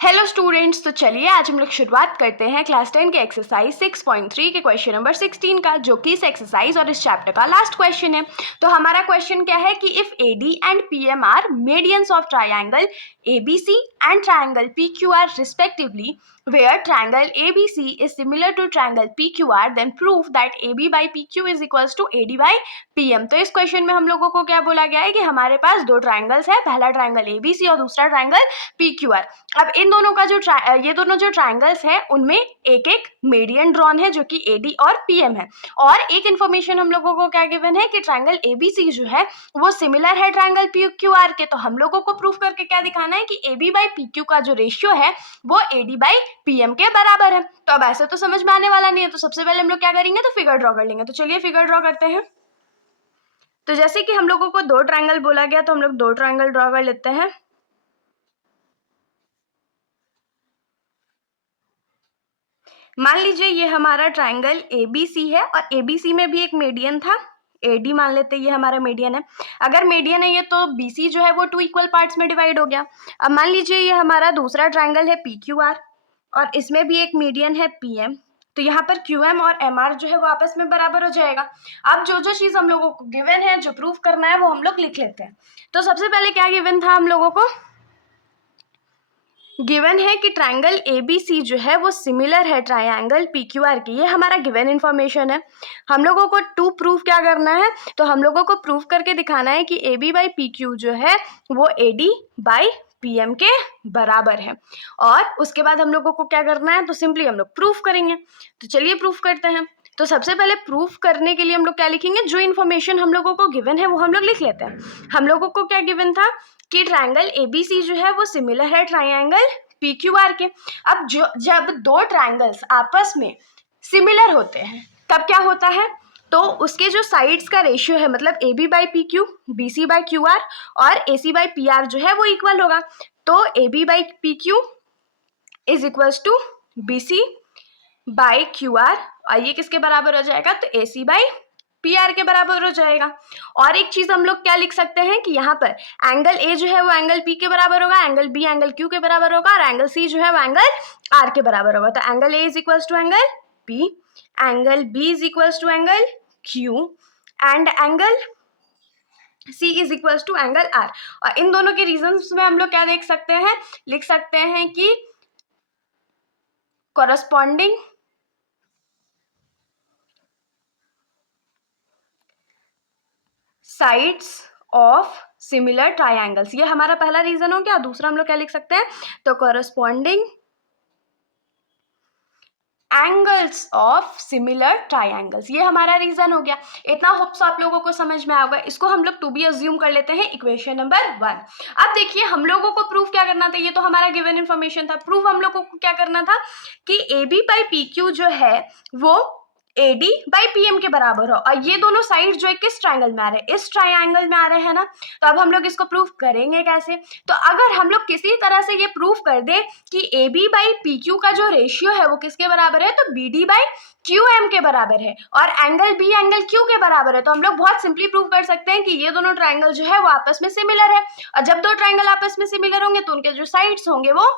Hello students, तो चलिए आज हम लोग शुरुआत करते हैं क्लास 10 के एक्सरसाइज 6.3 के क्वेश्चन नंबर 16 का, जो कि इस एक्सरसाइज और इस चैप्टर का लास्ट क्वेश्चन है। तो हमारा क्वेश्चन क्या है कि if AD and PM are medians of triangle ABC and triangle PQR respectively, where triangle ABC is similar to triangle PQR, then prove that AB by PQ is equals to AD by PM। तो इस question में हम लोगों को क्या बोला गया है कि हमारे पास दो ट्रायंगल्स है, पहला ट्रायंगल ABC और दूसरा ट्रायंगल PQR। अब इन दोनों का जो ये दोनों जो ट्रायंगल्स हैं उनमें एक एक मीडियन ड्रॉन है जो कि AD और PM है। और एक इन्फॉर्मेशन हम लोगों को क्या गिवन है कि ट्रायंगल ABC जो है वो सिमिलर है ट्रायंगल PQR के। तो हम लोगों को प्रूफ करके क्या दिखाना है कि AB बाई PQ का जो रेशियो है वो AD बाई PM के बराबर है। तो अब ऐसे तो समझ में आने वाला नहीं है, तो सबसे पहले हम लोग क्या करेंगे, तो फिगर ड्रॉ कर लेंगे। तो चलिए फिगर ड्रॉ करते हैं। तो जैसे कि हम लोगों को दो ट्रायंगल बोला गया तो हम लोग दो ट्रायंगल ड्रॉ कर लेते हैं। मान लीजिए ये हमारा ट्रायंगल ABC है और ABC में भी एक मीडियन था, AD मान लेते हैं ये हमारा मीडियन है। अगर मीडियन है ये तो BC जो है वो टू इक्वल पार्ट्स में डिवाइड हो गया। अब मान लीजिए ये हमारा दूसरा ट्रायंगल है PQR और इसमें भी एक मीडियन है PM। तो यहाँ पर QM और MR जो है वो आपस में बराबर हो जाएगा। अब जो जो चीज़ हम लोगों को गिवन है, जो प्रूफ करना है, वो हम लोग लिख लेते हैं। तो सबसे पहले क्या गिवन था हम लोगों को, गिवन है कि ट्रायंगल ABC जो है वो सिमिलर है ट्रायंगल PQR की। ये हमारा गिवन इन्फॉर्मेशन है। हम लोगों को टू प्रूफ क्या करना है, तो हम लोगों को प्रूफ करके दिखाना है कि AB बाई PQ जो है वो AD बाई PM के बराबर है। और उसके बाद हम लोगों को क्या करना है, तो सिंपली हम लोग प्रूफ करेंगे। तो चलिए प्रूफ करते हैं। तो सबसे पहले प्रूफ करने के लिए हम लोग क्या लिखेंगे, जो इन्फॉर्मेशन हम लोगों को गिवन है वो हम लोग लिख लेते हैं। हम लोगों को क्या गिवन था कि ट्रायंगल ABC जो है वो सिमिलर है ट्रायंगल PQR के। अब जब दो ट्रायंगल्स आपस में सिमिलर होते हैं तब क्या होता है, तो उसके जो साइड्स का रेशियो है, मतलब AB by PQ, BC by QR और AC बाई PR जो है वो इक्वल होगा। तो AB by PQ is equals to BC by QR और ये किसके बराबर हो जाएगा, तो AC बाई PR के बराबर हो जाएगा। और एक चीज हम लोग क्या लिख सकते हैं कि यहाँ पर एंगल A जो है वो एंगल P के बराबर होगा, एंगल B एंगल Q के बराबर होगा और एंगल C जो है वो एंगल R के बराबर होगा। तो angle A is equals to angle P, angle B is equals to angle Q and angle C is equals to angle R। और इन दोनों के रीजंस में हम लोग क्या देख सकते हैं, लिख सकते हैं कि corresponding sides of similar triangles, ये हमारा पहला रीजन हो गया। दूसरा हम लोग क्या लिख सकते हैं, तो corresponding angles of similar triangles, ये हमारा रीजन हो गया। इतना होप्स आप लोगों को समझ में आएगा। इसको हम लोग टू बी अज्यूम कर लेते हैं इक्वेशन नंबर 1। अब देखिए हम लोगों को प्रूफ क्या करना था, ये तो हमारा गिवन इन्फॉर्मेशन था। प्रूफ हम लोगों को क्या करना था कि AB बाई PQ जो है वो AD बाई PM के बराबर हो। और ये दोनों साइड जो है किस ट्रायंगल में आ रहे हैं, इस ट्रायंगल में आ रहे हैं ना। तो अब हम लोग इसको प्रूफ करेंगे कैसे, तो अगर हम लोग किसी तरह से ये प्रूफ कर दे कि AB बाई PQ का जो रेशियो है वो किसके बराबर है, तो BD बाई QM के बराबर है और एंगल B एंगल Q के बराबर है, तो हम लोग बहुत सिंपली प्रूव कर सकते हैं कि ये दोनों ट्रायंगल जो है वो आपस में सिमिलर है। और जब दो ट्रायंगल आपस में सिमिलर होंगे तो उनके जो साइड्स होंगे वो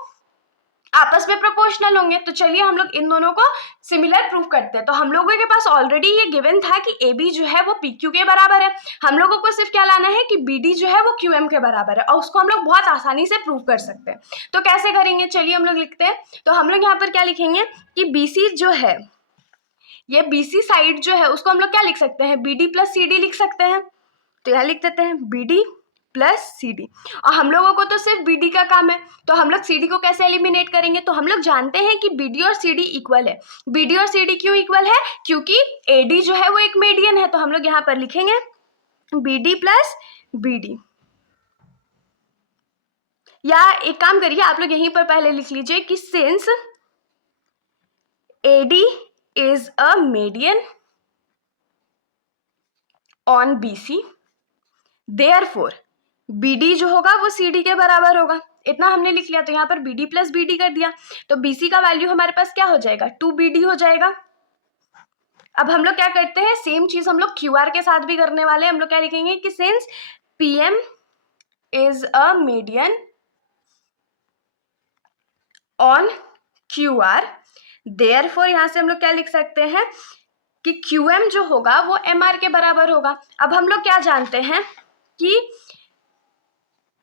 आपस में प्रोपोर्शनल होंगे। तो चलिए हम लोग इन दोनों को सिमिलर प्रूफ करते हैं। तो हम लोगों के पास ऑलरेडी ये गिवन था कि AB जो है वो PQ के बराबर है। हम लोगों को सिर्फ क्या लाना है कि BD जो है वो QM के बराबर है और उसको हम लोग बहुत आसानी से प्रूव कर सकते हैं। तो कैसे करेंगे, चलिए हम लोग लिखते हैं। तो हम लोग यहाँ पर क्या लिखेंगे कि BC जो है, ये BC साइड जो है उसको हम लोग क्या लिख सकते हैं, BD प्लस CD लिख सकते हैं। तो यहाँ लिख देते हैं BD प्लस CD। और हम लोगों को तो सिर्फ BD का काम है, तो हम लोग CD को कैसे एलिमिनेट करेंगे, तो हम लोग जानते हैं कि BD और CD इक्वल है। BD और CD क्यों इक्वल है, क्योंकि AD जो है वो एक मीडियन है। तो हम लोग यहाँ पर लिखेंगे BD प्लस BD। या एक काम करिए, आप लोग यहीं पर पहले लिख लीजिए कि since AD is a median on BC, therefore BD जो होगा वो CD के बराबर होगा। इतना हमने लिख लिया। तो यहाँ पर BD प्लस BD कर दिया, तो BC का वैल्यू हमारे पास क्या हो जाएगा, 2BD हो जाएगा। अब हम लोग क्या करते हैं, सेम चीज हम लोग QR के साथ भी करने वाले हैं। हम लोग क्या लिखेंगे कि since PM is a median on Q R, therefore यहाँ से हम लोग क्या लिख सकते हैं कि क्यू एम जो होगा वो एम आर के बराबर होगा। अब हम लोग क्या जानते हैं कि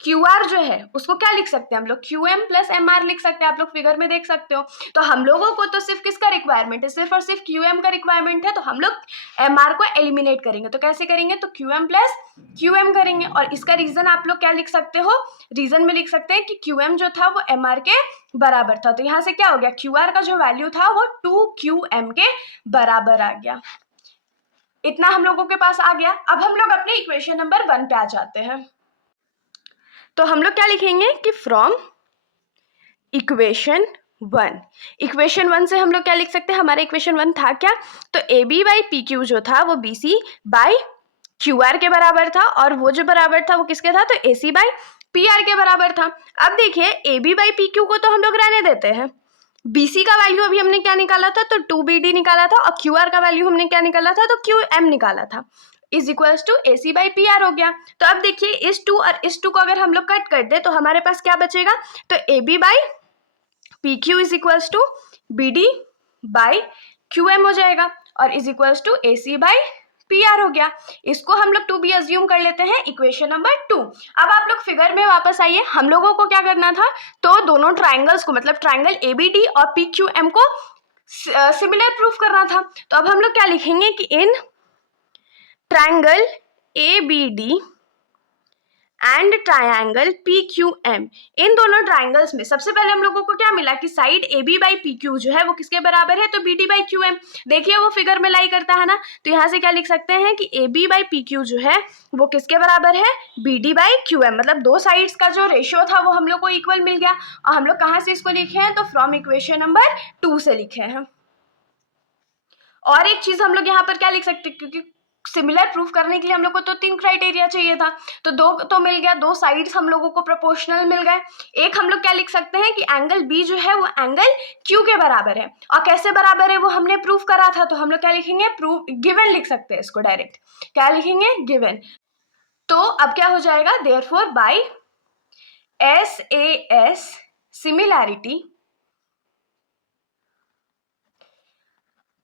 क्यू आर जो है उसको क्या लिख सकते हैं हम लोग, Q M plus M R लिख सकते हैं, आप लोग फिगर में देख सकते हो। तो हम लोगों को तो सिर्फ किसका रिक्वायरमेंट है, सिर्फ और सिर्फ क्यू एम का रिक्वायरमेंट है, तो हम लोग एम आर को एलिमिनेट करेंगे। तो कैसे करेंगे, तो Q M plus Q M करेंगे। और इसका रीजन आप लोग क्या लिख सकते हो, रीजन में लिख सकते हैं कि क्यू एम जो था वो एम आर के बराबर था। तो यहाँ से क्या हो गया, क्यू आर का जो वैल्यू था वो 2QM के बराबर आ गया। इतना हम लोगों के पास आ गया। अब हम लोग अपने इक्वेशन नंबर 1 पे आ जाते हैं। तो हम लोग क्या लिखेंगे कि फ्रॉम इक्वेशन 1 से हम लोग क्या लिख सकते हैं, हमारा इक्वेशन 1 था क्या, तो A B by P Q जो था वो B C by Q R के बराबर था, और वो जो बराबर था वो किसके था, तो A C by P R के बराबर था। अब देखिए A B by P Q को तो हम लोग रहने देते हैं, बी सी का वैल्यू अभी हमने क्या निकाला था, तो 2BD निकाला था, और क्यू आर का वैल्यू हमने क्या निकाला था, तो QM निकाला था, is equals to A C by P R हो गया। तो अब देखिए इस 2 और इस 2 को अगर हम लोग कट कर दे तो हमारे पास क्या बचेगा, तो A B by P Q is equals to B D by Q M हो जाएगा, और is equals to A C by P R हो गया। इसको हम लोग टू बी अज्यूम कर लेते हैं इक्वेशन नंबर 2। अब आप लोग फिगर में वापस आइए, हम लोगों को क्या करना था, तो दोनों ट्राइंगल्स को, मतलब ट्राइंगल ए बी डी और पी क्यू एम को सिमिलर प्रूफ करना था। तो अब हम लोग क्या लिखेंगे कि in triangle A B D and triangle P Q M, इन दोनों ट्राइंगल्स में सबसे पहले हम लोगों को क्या मिला कि side A B by P Q जो है वो किसके बराबर है, तो B D by Q M. देखिए वो फिगर में लाई करता है ना, तो यहाँ से क्या लिख सकते हैं कि A B by P Q जो है वो किसके बराबर है, B D by Q M. मतलब दो साइड्स का जो रेशियो था वो हम लोग को इक्वल मिल गया। और हम लोग कहाँ से इसको लिखे हैं, तो फ्रॉम इक्वेशन नंबर 2 से लिखे हैं। और एक चीज हम लोग यहाँ पर क्या लिख सकते हैं, क्योंकि सिमिलर प्रूफ करने के लिए हम लोग को तो 3 क्राइटेरिया चाहिए था, तो 2 तो मिल गया, 2 साइड्स हम लोगों को प्रोपोर्शनल मिल गए। एक हम लोग क्या लिख सकते हैं कि एंगल बी जो है वो एंगल क्यू के बराबर है, और कैसे बराबर है वो हमने प्रूफ करा था, तो हम लोग क्या लिखेंगे, प्रूफ गिवन लिख सकते हैं इसको डायरेक्ट, क्या लिखेंगे, गिवन। तो अब क्या हो जाएगा, therefore by SAS similarity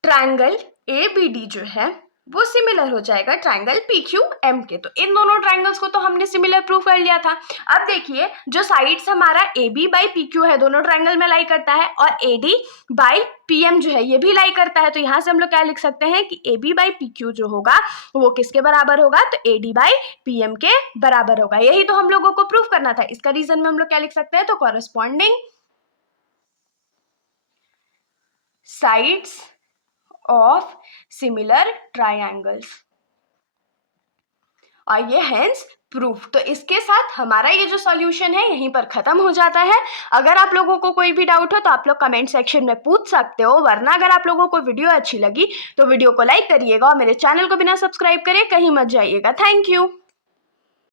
triangle ABD जो है वो सिमिलर हो जाएगा ट्राइंगल PQM के। तो इन दोनों ट्राइंगल्स को तो हमने सिमिलर प्रूफ कर लिया था। अब देखिए जो साइड्स हमारा AB बाई PQ है दोनों ट्राइंगल में लाई करता है, और AD बाई PM जो है ये भी लाई करता है। तो यहाँ से हम लोग क्या लिख सकते हैं कि AB बाई PQ जो होगा वो किसके बराबर होगा, तो AD बाई PM के बराबर होगा। यही तो हम लोगों को प्रूफ करना था। इसका रीजन में हम लोग क्या लिख सकते हैं, तो corresponding sides of similar triangles, और ये हेंस प्रूफ। तो इसके साथ हमारा ये जो सॉल्यूशन है यहीं पर खत्म हो जाता है। अगर आप लोगों को कोई भी डाउट हो तो आप लोग कमेंट सेक्शन में पूछ सकते हो, वरना अगर आप लोगों को वीडियो अच्छी लगी तो वीडियो को लाइक करिएगा, और मेरे चैनल को बिना सब्सक्राइब करे कहीं मत जाइएगा। Thank you.